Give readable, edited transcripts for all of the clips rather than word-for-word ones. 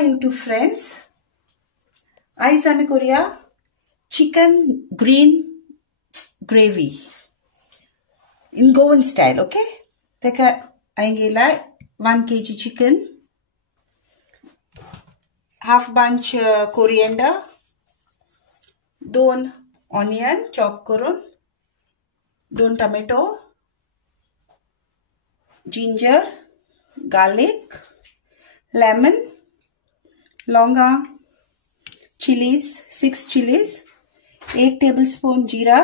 my YouTube friends. Aaj आमी करूया chicken green gravy in Goan style, okay? तेका हांवें घेला 1 kg chicken, half bunch coriander, 2 onion chop करून, 2 tomato, ginger, garlic, lemon, लौंगा, chilies, 6 chilies, 1 tablespoon जीरा,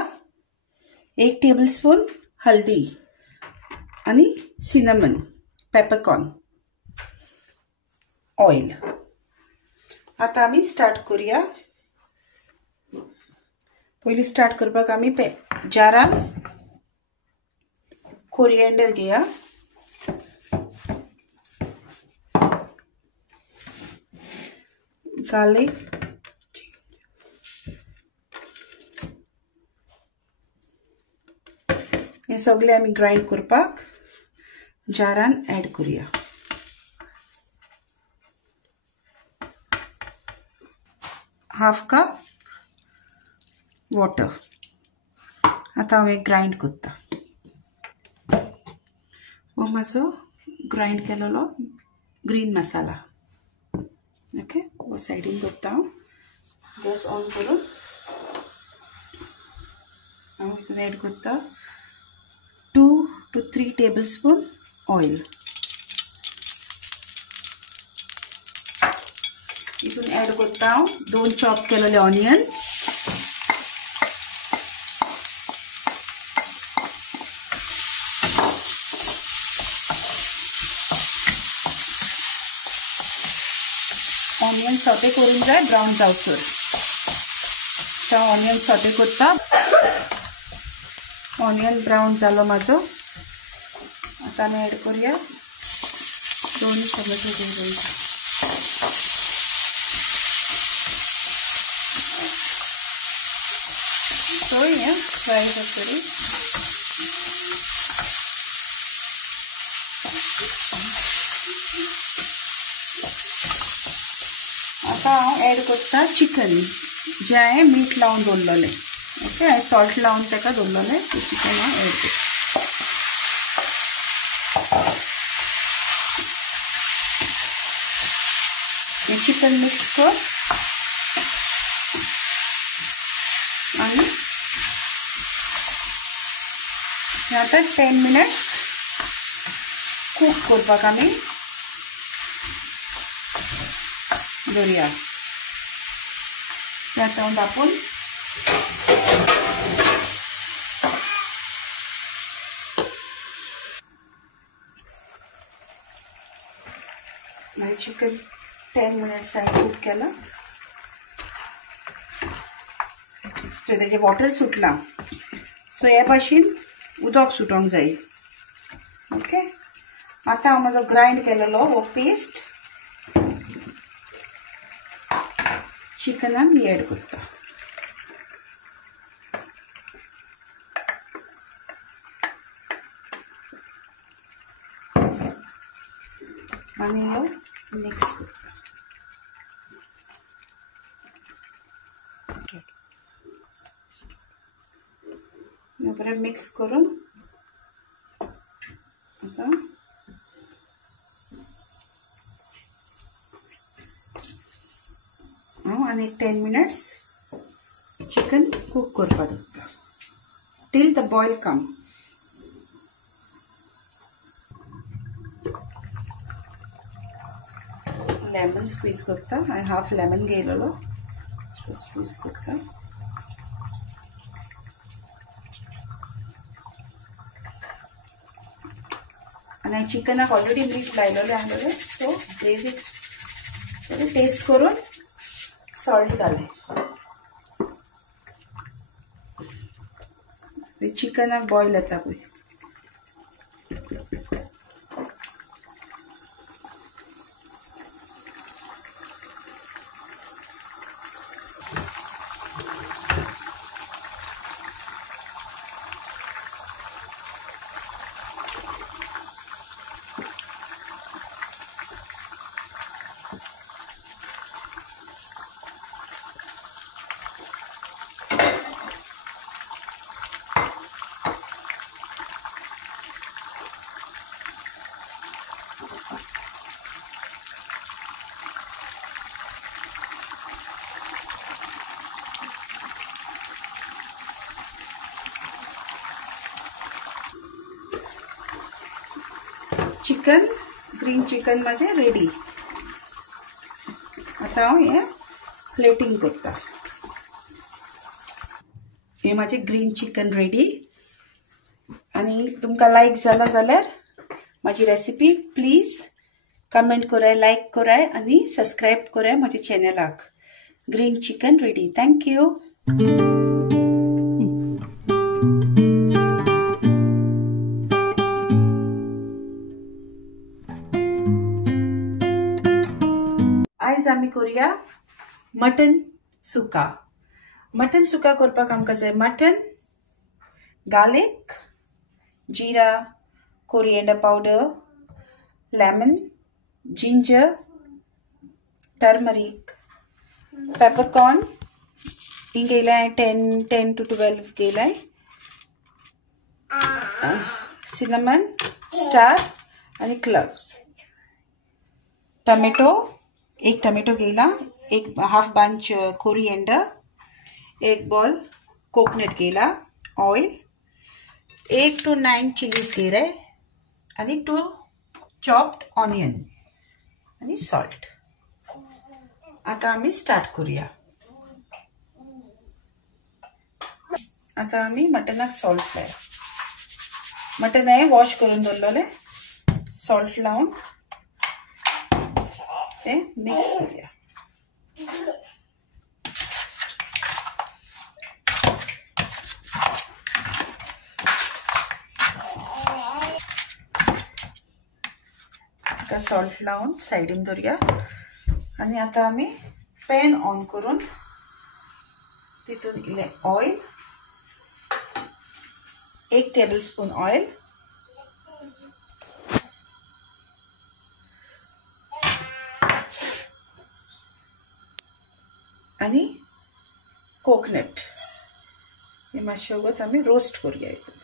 1 tablespoon हल्दी आणि cinnamon, peppercorn, oil. आता आम्ही स्टार्ट करूया. पहिले स्टार्ट करपाक आम्ही जारान कोरिएंडर घेया. garlic, हे सगळे आम्ही ग्राइंड करपाक जारान ऍड करूया. Half cup water. आता हांव ग्राइंड करता. हो माझो ग्राइंड केलेलो ग्रीन मसाला. ओके, वो साइडीन करता. गॅस ऑन करून हांव हितून ऍड करता 2 to 3 tablespoon ऑयल. हितून ऍड करता 2 चॉप केलेले ऑनियन, ऑनियन सॉटे करून जाय ब्राउन जावसर. तर ऑनियन सॉटे करता. ऑनियन ब्राउन जालो माझो. आता आम्ही ऍड करूया 2 टोमॅटो घेऊन. so yeah, फ्राय करूया. आता हांव ऍड करता चिकन जे हांवें मीठ लावन दवरलेलें. ओके, हांवें सॉल्ट लावन ताका दवरलेलें. ते चिकन हांव ऍड करता. हे चिकन मिक्स कर आणि आता 10 minutes कुक करपाक आमी दवरया. आता दापून मागीर चिकन 10 minutes हांवें कुक केला. सो तेजे वॉटर सुटला. सो हे भाशेन उदक सुटोंक जाय. ओके, आता हांव म्हाजो ग्राइंड केलेलो हो पेस्ट चिकनान मी ऍड करता. आणि ह्यो मिक्स करता. बरें मिक्स करून आता आणि 10 minutes चिकन कुक करपाक दवरता till the boil come. Lemon squeeze करता. हांवें हाफ लेमन घेयलेलो. स्क्वीज करता. आणि चिकनाक ऑलरेडी मीठ लायलेलें आसलेलें. सो ग्रेवी टेस्ट करून सॉल्ट घालें. चिकनाक बॉयल येता पळय. चिकन ग्रीन चिकन माझे रेडी. आता हांव हे प्लेटिंग करता. हे माझे ग्रीन चिकन रेडी. आणि तुमकां लायक जाला जाल्यार माझी रेसिपी प्लीज कमेंट कराय, लायक कराय आणि सबस्क्राइब कराय माझ्या चॅनलाक. Green chicken ready. Thank you. आज आम्ही करूया मटन सुका. मटन सुका करपाक आमकां जाय मटन, गार्लिक, जीरा, coriander powder, lemon, ginger, turmeric, peppercorn. हिंग घेयलाय 10 to 12 घेयलाय. सिनेमन, स्टार आणि क्लव्स. टमेटो, एक टमेटो घेयला, एक हाफ बंच कोरिएंडर, एक बॉल कोकोनट घेयला, ऑयल, 8 to 9 चिलीज घेयलाय आणि 2 चॉप्ड ऑनियन आणि सॉल्ट. आता आम्ही स्टार्ट करूया. आता आम्ही मटनाक सॉल्ट लाय. मटन आहे वॉश करून दवरलेले. सॉल्ट लावून ते मिक्स करूया. सॉल्ट लावून साइडीन दवरूया. आणि आता आम्ही पॅन ऑन करून तितून इल्ले ऑयल, 1 टेबलस्पून ऑयल, आणि कोकोनट हे मातशें वगत आम्ही रोस्ट करूया. हितून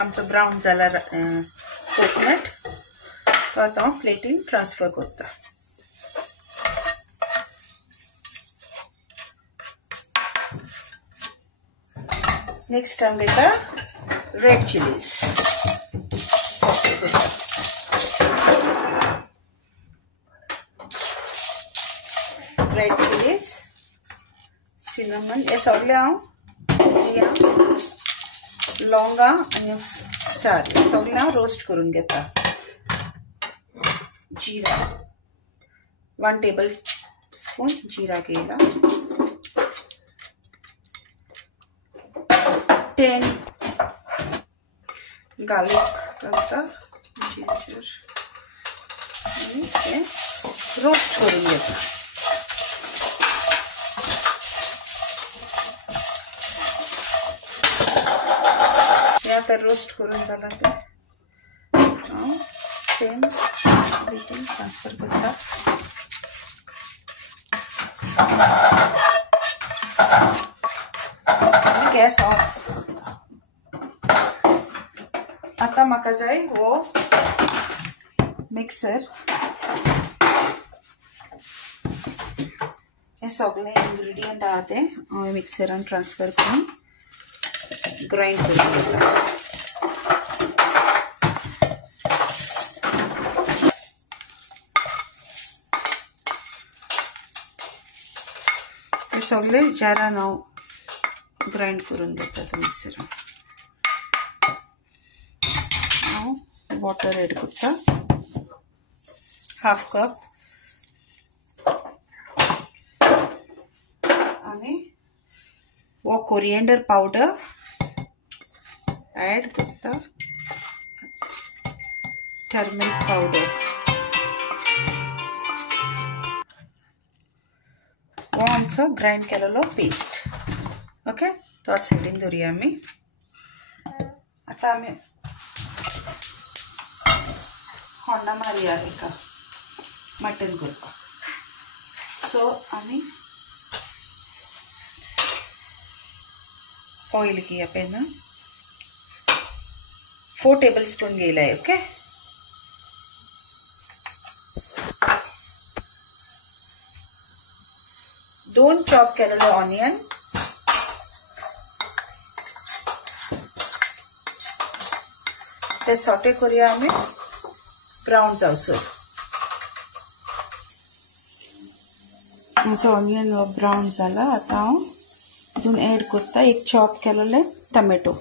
आमचो ब्राउन जाला कोकोनट. तो आता हांव प्लेटीन ट्रान्सफर करता. नेक्स्ट हांव घेता red chillies. Red chillies, cinnamon, हे सगळे हांव लवंगा आणि स्टार हे सगळे हांव रोस्ट करून घेता. जीरा, 1 टेबलस्पून जीरा घेयला, 10 गार्लिक घालता, जिंजर आणि ते रोस्ट करून घेता. आता रोस्ट करून झाला ते सेम रिटर्न ट्रान्सफर करता. Gas of. आता म्हाका जाय हो मिक्सर. हे सगळे इंग्रेडियंट आहा ते हांव मिक्सरान ट्रान्सफर करून ग्राइंड करून घेता. हे सगळे जारान हांव ग्राइंड करून घेता मिक्सरान. हांव वॉटर एड करता, हाफ कप, आणि वो कोरिएंडर पावडर ऐड करता, टर्मरिक पावडर, वो आमचो ग्राइंड केलेलो पेस्ट. ओके, तो साइडीन दवरूया आमी. आता आमी होंडा मारया एका मटन करपाक. सो आम्ही ऑइल घे पेन 4 टेबलस्पून गेलाय. ओके, दोन चॉप केलेले ऑनियन, ते सॉटे करूया आम्ही ब्राउन जावसर. माझं ऑनियन ब्राउन झाला. आता हांव अजून ऍड करता एक चॉप केलेले टोमॅटो.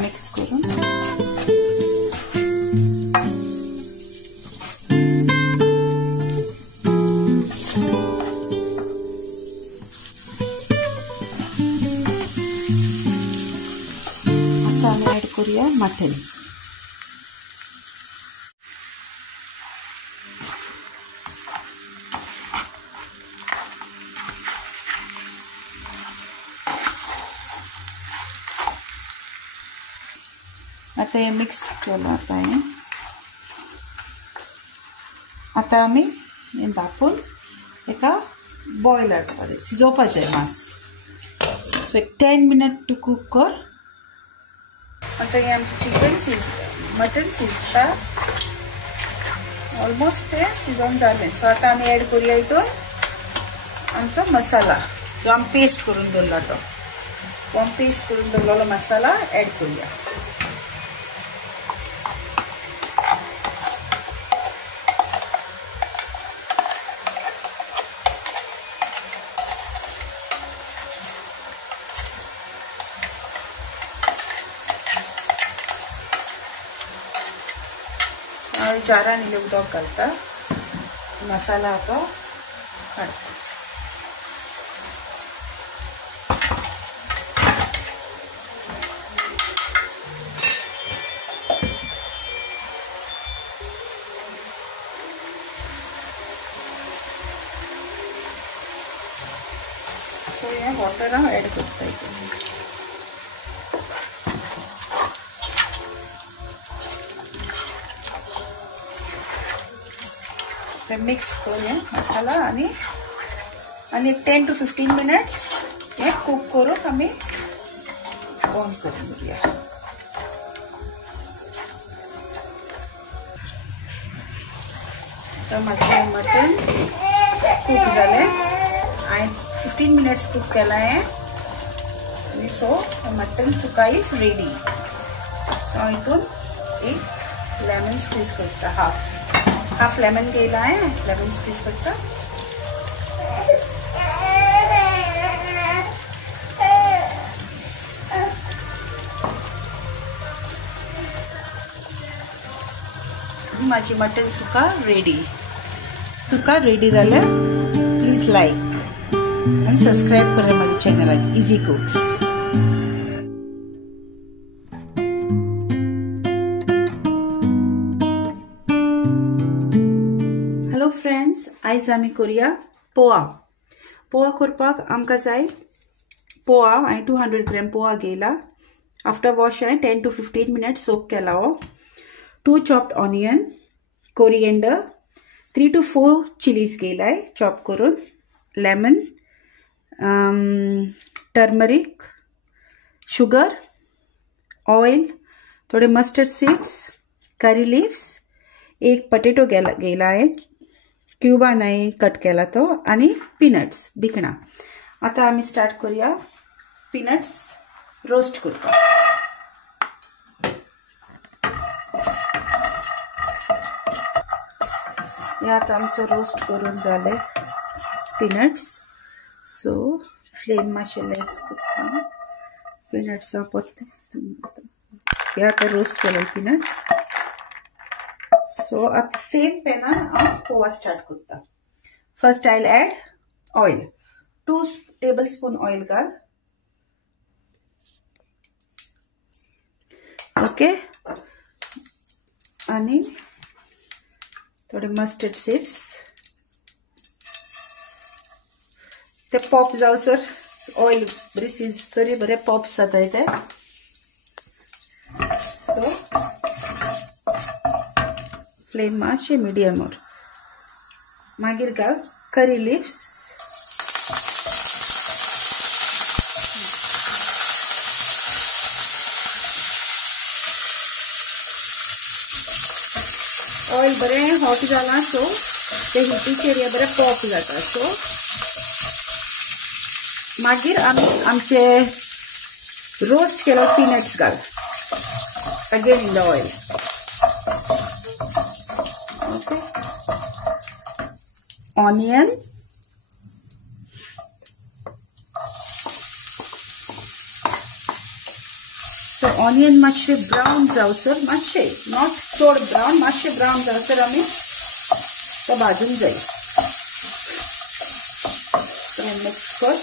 मिक्स करून आता आम्ही ऍड करूया मटन. आता हे मिक्स केलं. आता आम्ही दापून एका बॉयलर मध्ये शिजोवपाचें मास. सो एक 10 मिनिट टू कुक कर. आता हे आमचे मटन शिजता ऑलमोस्ट शिजोवन जालें. सो आता आम्ही ऍड करूया हितून आमचो मसाला जो आमी पेस्ट करून दवरला तो पेस्ट करून दवरलेलो मसाला ऍड करूया. जारान इल्लें उदक घालता, मसाला तो काडटा. सो हे वॉटर ऍड करता हितून. मिक्स करून मसाला आणि 10 to 15 मिनिट्स हे कुक करून आम्ही ऑन करून घेऊया. तर माझं मटन कुक झाले. 15 मिनिट्स कुक केला आहे आणि सो मटन सुका इज रेडी. सो इथून एक लेमन स्क्वीज करता. हाफ लेमन गेला आहे, लेमन स्क्वीज करता. माझी मटन सुका रेडी जाले. प्लीज लाईक आणि सबस्क्राईब करा माझ्या चॅनलाक इझी कुक्स. हॅलो फ्रेंड्स, आयज आमी करूया पोहा करपाक आमकां जाय पोहा. हांवें 200 ग्रॅम पोहा घेयला. आफ्टर वॉश हांवें 10 to 15 मिनिट्स सोक केला. 2 chopped onion, coriander, 3 to 4 chillies घेयलाय चॉप करून, लेमन, टर्मरिक, शुगर, ऑयल, थोडे मस्टर्ड सीड्स, करी लीव्स, एक पोटॅटो घेयला आहे क्यूबान हांवें कट केला तो, आणि पीनट्स भिकणा. आता आम्ही स्टार्ट करूया पीनट्स रोस्ट करपाक. हे आता आमचो रोस्ट करून जाले पीनट्स. सो फ्लेम मातशें लेस करता. पीनट्स पत्ते हे आता रोस्ट केले पीनट्स. सो आता सेम पॅनान हांव पोहा स्टार्ट करता. First I will add oil. 2 tablespoon oil घाल. ओके, आणि थोडे मस्टर्ड सीड्स. ते पॉप जावसर ऑयल बरी सीज तरी बरे पॉप्स जाता ते. सो फ्लेम मातशें मिडियमवर. मागीर घाल करी लिव्स. ऑयल बरें हॉट जाला सो ते हिटीचेर हे बरें पॉप जाता. सो मागीर आमी आमचे रोस्ट केलो पीनट्स घाल again in the oil. Okay. Onion, so onion मातशे ब्राउन जावसर, मातशे नॉट चड ब्राउन, मातशे ब्राउन जावसर आमी तो भाजून जाय. मिक्स कर.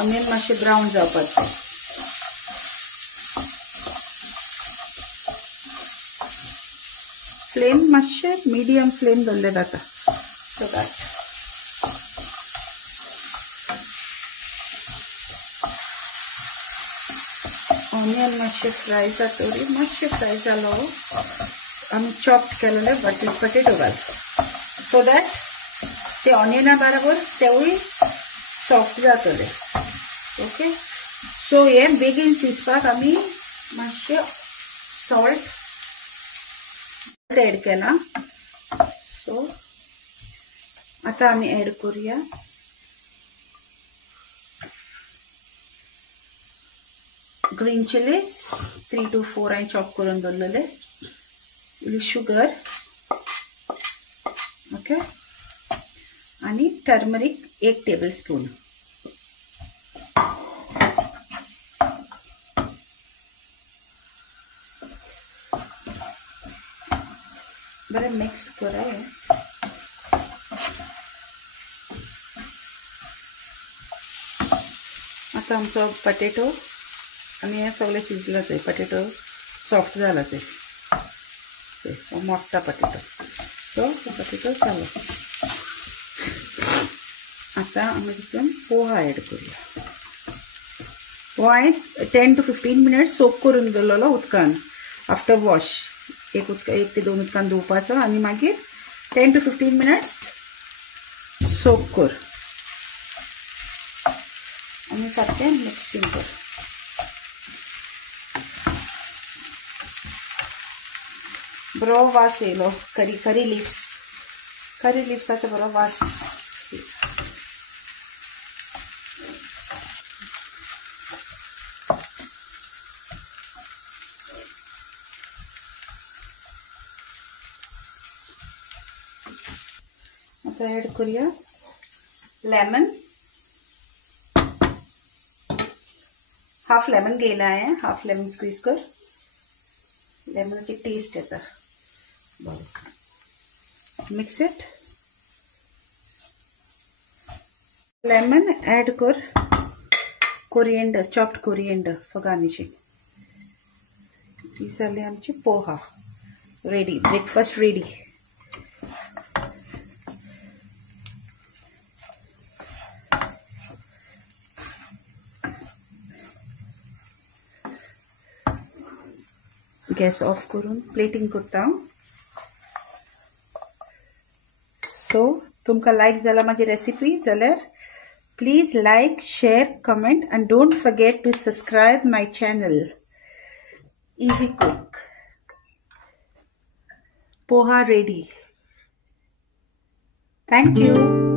ऑनियन मातशे ब्राउन जावपाक जाय. फ्लेम मातशे मिडियम फ्लेम दवरले जाता. सो दॅट ऑनियन मातशे फ्राय जातरी, मातशे फ्राय जालो आमी चॉप्ड केलेले पटेटो घाल. सो दॅट ते ऑनियना बरोबर तेवूय सॉफ्ट जातले. ओके. सो हे बेगीन शिजपाक आमी मातशे सॉल्ट एड केला. सो आता आमी एड करूया ग्रीन चिलीज 3 to 4 हांवें चॉप करून दवरलेले. शुगर. ओके. आणि टर्मरिक 1 tablespoon. बरें मिक्स कराय. आता आमचो पटेटो आनी हे सगळें शिजला ते. पटेटो सॉफ्ट जाला ते. मोठा पटेटो. सो पटेटो जालो. आता आमी तितून पोहा एड करूया. पोहा हांवें 10 to 15 minutes सोक करून दवरलेलो उदकान. आफ्टर वॉश एक ते 2 उदकान धुवपाचो आनी मागीर 10 to 15 minutes सोक कर आनी सारकें मिक्सिंग कर. बरो वास येयलो. करी लिव्साचो बरो वास. आता ऐड करूया लेमन. हाफ लेमन घेयला हांवें. हाफ लेमन स्क्वीज कर. लेमनाची टेस्ट येता. Mix it. लेमन ऐड कर. Coriander, chopped coriander for garnishing. ही जाली आमची poha ready. Breakfast ready. Gas off करून प्लेटिंग करता. सो तुमकां लायक जाला माझी रेसिपी जाल्यार please like, share, comment and don't forget to subscribe my channel. Easy cook. Poha ready. Thank you.